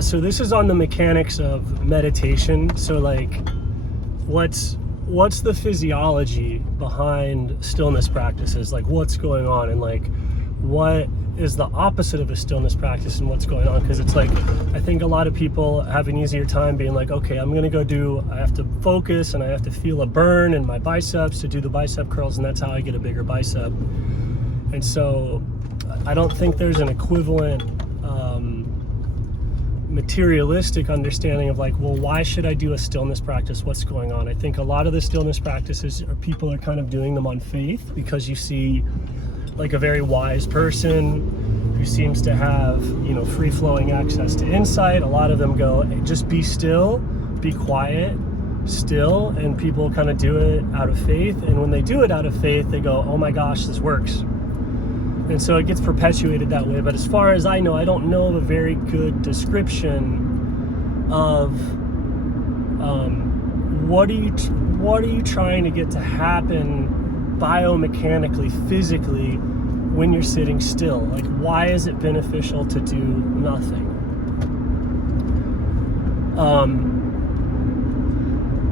So this is on the mechanics of meditation. So like, what's the physiology behind stillness practices? Like, what's going on, and like, what is the opposite of a stillness practice, and what's going on? Because it's like, I think a lot of people have an easier time being like, okay, I have to focus and I have to feel a burn in my biceps to do the bicep curls, and that's how I get a bigger bicep. And so I don't think there's an equivalent materialistic understanding of like, well, why should I do a stillness practice? What's going on? I think a lot of the stillness practices people are kind of doing them on faith, because you see like a very wise person who seems to have, free-flowing access to insight. A lot of them go, hey, just be still, be quiet, still, and people kind of do it out of faith. And when they do it out of faith, they go, oh my gosh, this works. And so it gets perpetuated that way. But as far as I know, I don't know of a very good description of what are you trying to get to happen biomechanically, physically, when you're sitting still. Like, why is it beneficial to do nothing?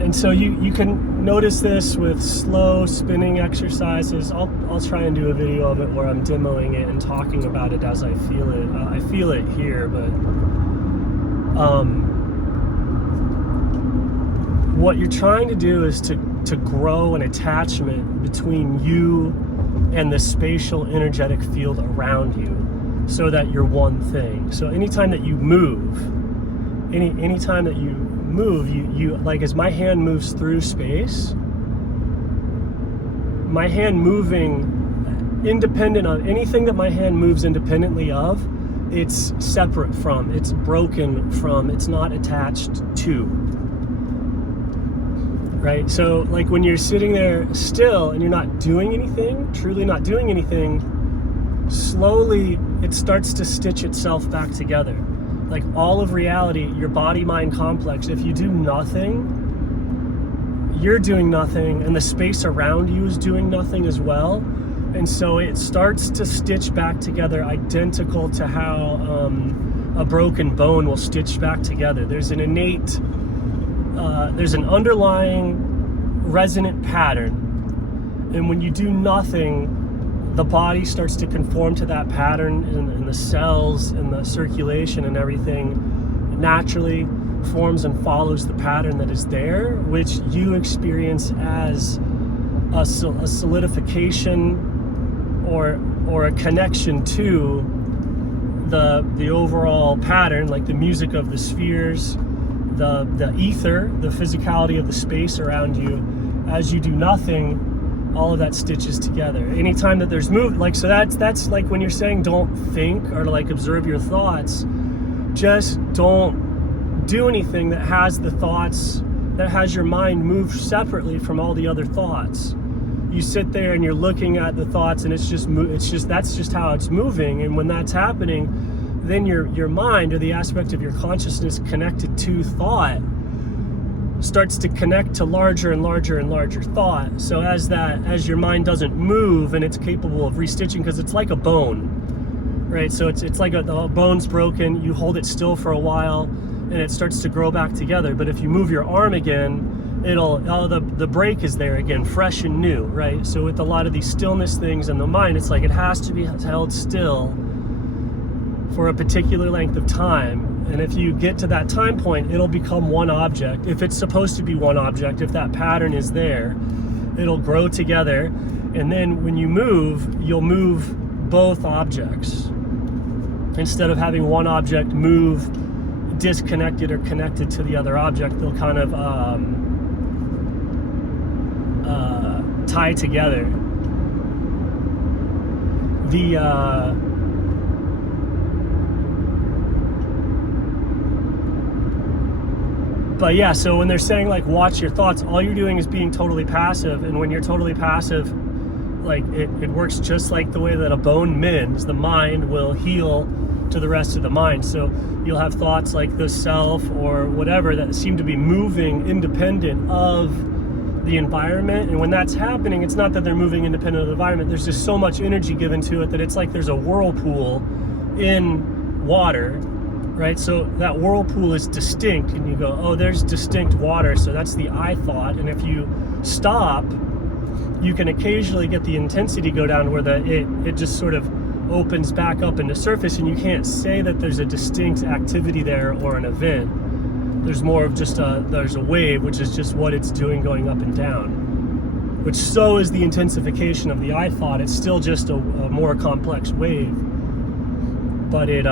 And so you can notice this with slow spinning exercises. I'll try and do a video of it where I'm demoing it and talking about it as I feel it. I feel it here, but what you're trying to do is to grow an attachment between you and the spatial energetic field around you, so that you're one thing. So anytime that you move, anytime that you move, you like, as my hand moves through space, my hand moving independent of anything that my hand moves independently of, it's separate from, it's broken from, it's not attached to. Right? So like, when you're sitting there still and you're not doing anything, truly not doing anything, slowly it starts to stitch itself back together. Like, all of reality, your body-mind complex, if you do nothing, you're doing nothing, and the space around you is doing nothing as well. And so it starts to stitch back together, identical to how a broken bone will stitch back together. There's an innate, there's an underlying resonant pattern, and when you do nothing, the body starts to conform to that pattern, and the cells and the circulation and everything naturally forms and follows the pattern that is there, which you experience as a solidification or a connection to the overall pattern, like the music of the spheres, the ether, the physicality of the space around you. As you do nothing, all of that stitches together. Anytime that there's movement, like, so that's like when you're saying don't think or like observe your thoughts, just don't do anything that has the thoughts, that has your mind move separately from all the other thoughts. You sit there and you're looking at the thoughts, and that's just how it's moving. And when that's happening, then your mind, or the aspect of your consciousness connected to thought, starts to connect to larger and larger and larger thought. So as your mind doesn't move, and it's capable of restitching, because it's like a bone, right? So it's like the bone's broken, you hold it still for a while, and it starts to grow back together. But if you move your arm again, the break is there again, fresh and new, right? So with a lot of these stillness things in the mind, it's like it has to be held still for a particular length of time. And if you get to that time point, it'll become one object. If it's supposed to be one object, if that pattern is there, it'll grow together. And then when you move, you'll move both objects. Instead of having one object move disconnected or connected to the other object, they'll kind of tie together. But yeah, so when they're saying like watch your thoughts, all you're doing is being totally passive. And when you're totally passive, like it works just like the way that a bone mends. The mind will heal to the rest of the mind. So you'll have thoughts like the self or whatever that seem to be moving independent of the environment. And when that's happening, it's not that they're moving independent of the environment. There's just so much energy given to it that it's like there's a whirlpool in water. right? So that whirlpool is distinct, and you go, oh, there's distinct water, so that's the I thought. And if you stop, you can occasionally get the intensity go down where it just sort of opens back up into surface, and you can't say that there's a distinct activity there or an event. There's more of just there's a wave, which is just what it's doing going up and down, which so is the intensification of the I thought. It's still just a more complex wave, but it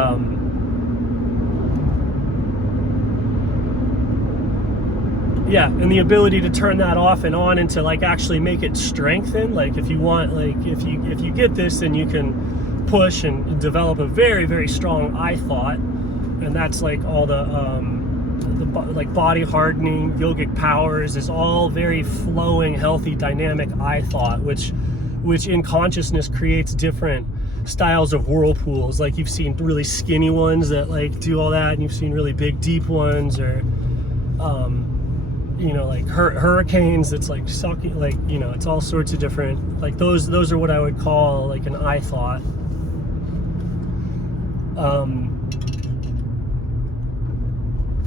yeah, and the ability to turn that off and on and to like actually make it strengthen. Like if you want, like if you get this, then you can push and develop a very, very strong I thought, and that's like all the like body hardening, yogic powers is all very flowing, healthy, dynamic I thought, which in consciousness creates different styles of whirlpools. Like you've seen really skinny ones that like do all that, and you've seen really big, deep ones, or you know, like hurricanes that's like sucking, like, you know, it's all sorts of different, like those are what I would call like an I thought.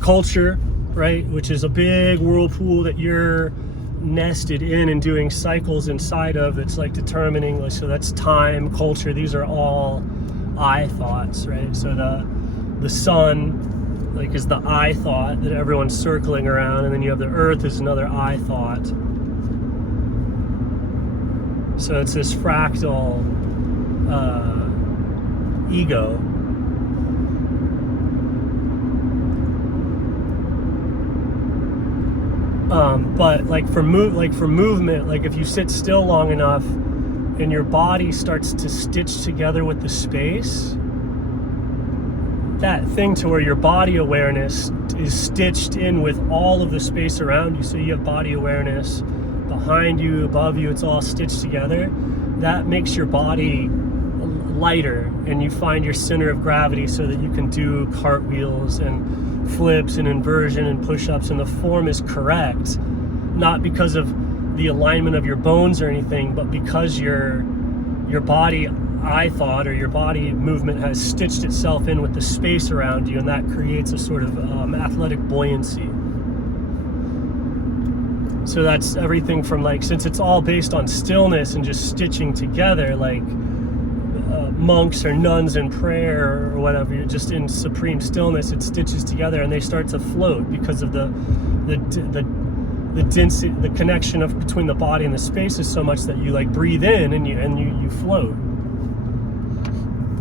Culture, right, which is a big whirlpool that you're nested in and doing cycles inside of. It's like determining, like, so that's time, culture, these are all I thoughts, right? So the sun, like, is the I thought that everyone's circling around, and then you have the earth is another I thought. So it's this fractal ego. But like for movement, like if you sit still long enough and your body starts to stitch together with the space, that thing to where your body awareness is stitched in with all of the space around you. So you have body awareness behind you, above you, it's all stitched together. That makes your body lighter, and you find your center of gravity so that you can do cartwheels and flips and inversion and push-ups, and the form is correct, not because of the alignment of your bones or anything, but because your body, I thought, or your body movement has stitched itself in with the space around you, and that creates a sort of athletic buoyancy. So that's everything from, like, since it's all based on stillness and just stitching together, like monks or nuns in prayer or whatever, you're just in supreme stillness, it stitches together and they start to float because of the density, the connection of between the body and the space is so much that you like breathe in and you float.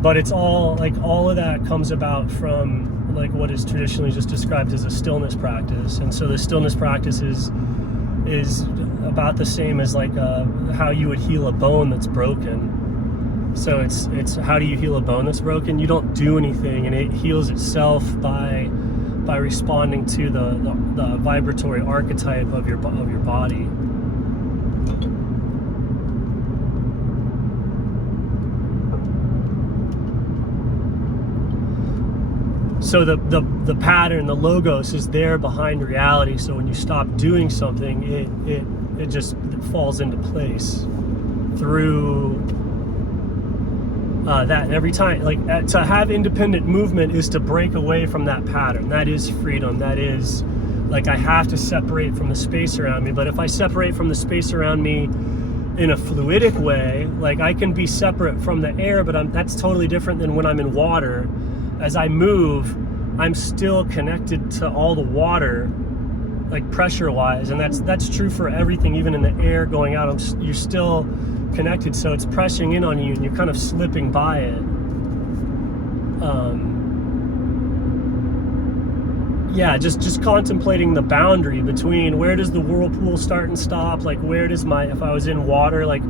But it's all like, all of that comes about from like what is traditionally just described as a stillness practice. And so the stillness practice is about the same as like how you would heal a bone that's broken. So it's how do you heal a bone that's broken? You don't do anything, and it heals itself by responding to the vibratory archetype of your body. So the pattern, the logos, is there behind reality. So when you stop doing something, it just falls into place through that. Every time, like, to have independent movement is to break away from that pattern. That is freedom. That is, like, I have to separate from the space around me. But if I separate from the space around me in a fluidic way, like, I can be separate from the air, but that's totally different than when I'm in water. As I move, I'm still connected to all the water, like pressure-wise, and that's true for everything. Even in the air going out, you're still connected, so it's pressing in on you and you're kind of slipping by it. Yeah, just contemplating the boundary between where does the whirlpool start and stop, like where does if I was in water, like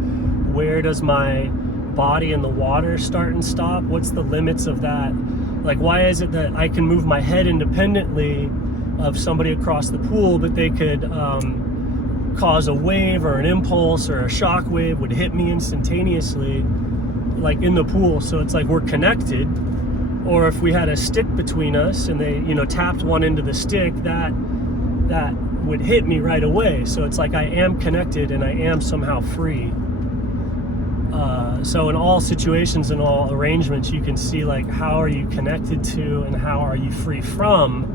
where does my body in the water start and stop? What's the limits of that? Like, why is it that I can move my head independently of somebody across the pool, but they could cause a wave or an impulse or a shock wave would hit me instantaneously, like in the pool? So it's like we're connected. Or if we had a stick between us and they, tapped one into the stick, that would hit me right away. So it's like I am connected and I am somehow free. So in all situations, in all arrangements, you can see like how are you connected to and how are you free from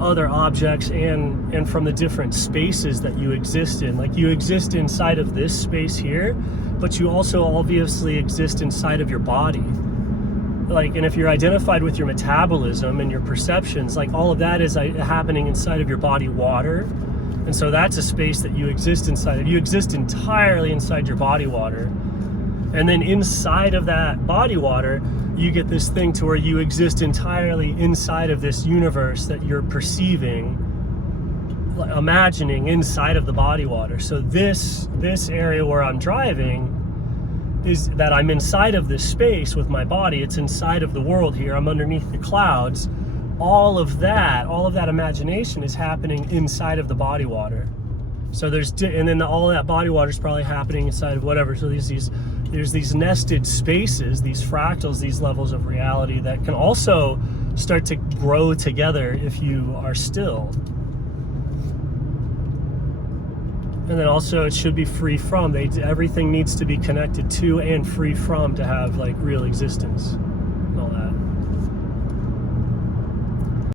other objects and from the different spaces that you exist in. Like you exist inside of this space here, but you also obviously exist inside of your body. Like, and if you're identified with your metabolism and your perceptions, like all of that is happening inside of your body water. And so that's a space that you exist inside of. You exist entirely inside your body water. And then inside of that body water, you get this thing to where you exist entirely inside of this universe that you're perceiving, imagining inside of the body water. So this area where I'm driving is that I'm inside of this space with my body. It's inside of the world here. I'm underneath the clouds. All of that imagination is happening inside of the body water. So and then all of that body water is probably happening inside of whatever. So there's these nested spaces, these fractals, these levels of reality that can also start to grow together if you are still. And then also it should be free from. Everything needs to be connected to and free from to have like real existence and all that.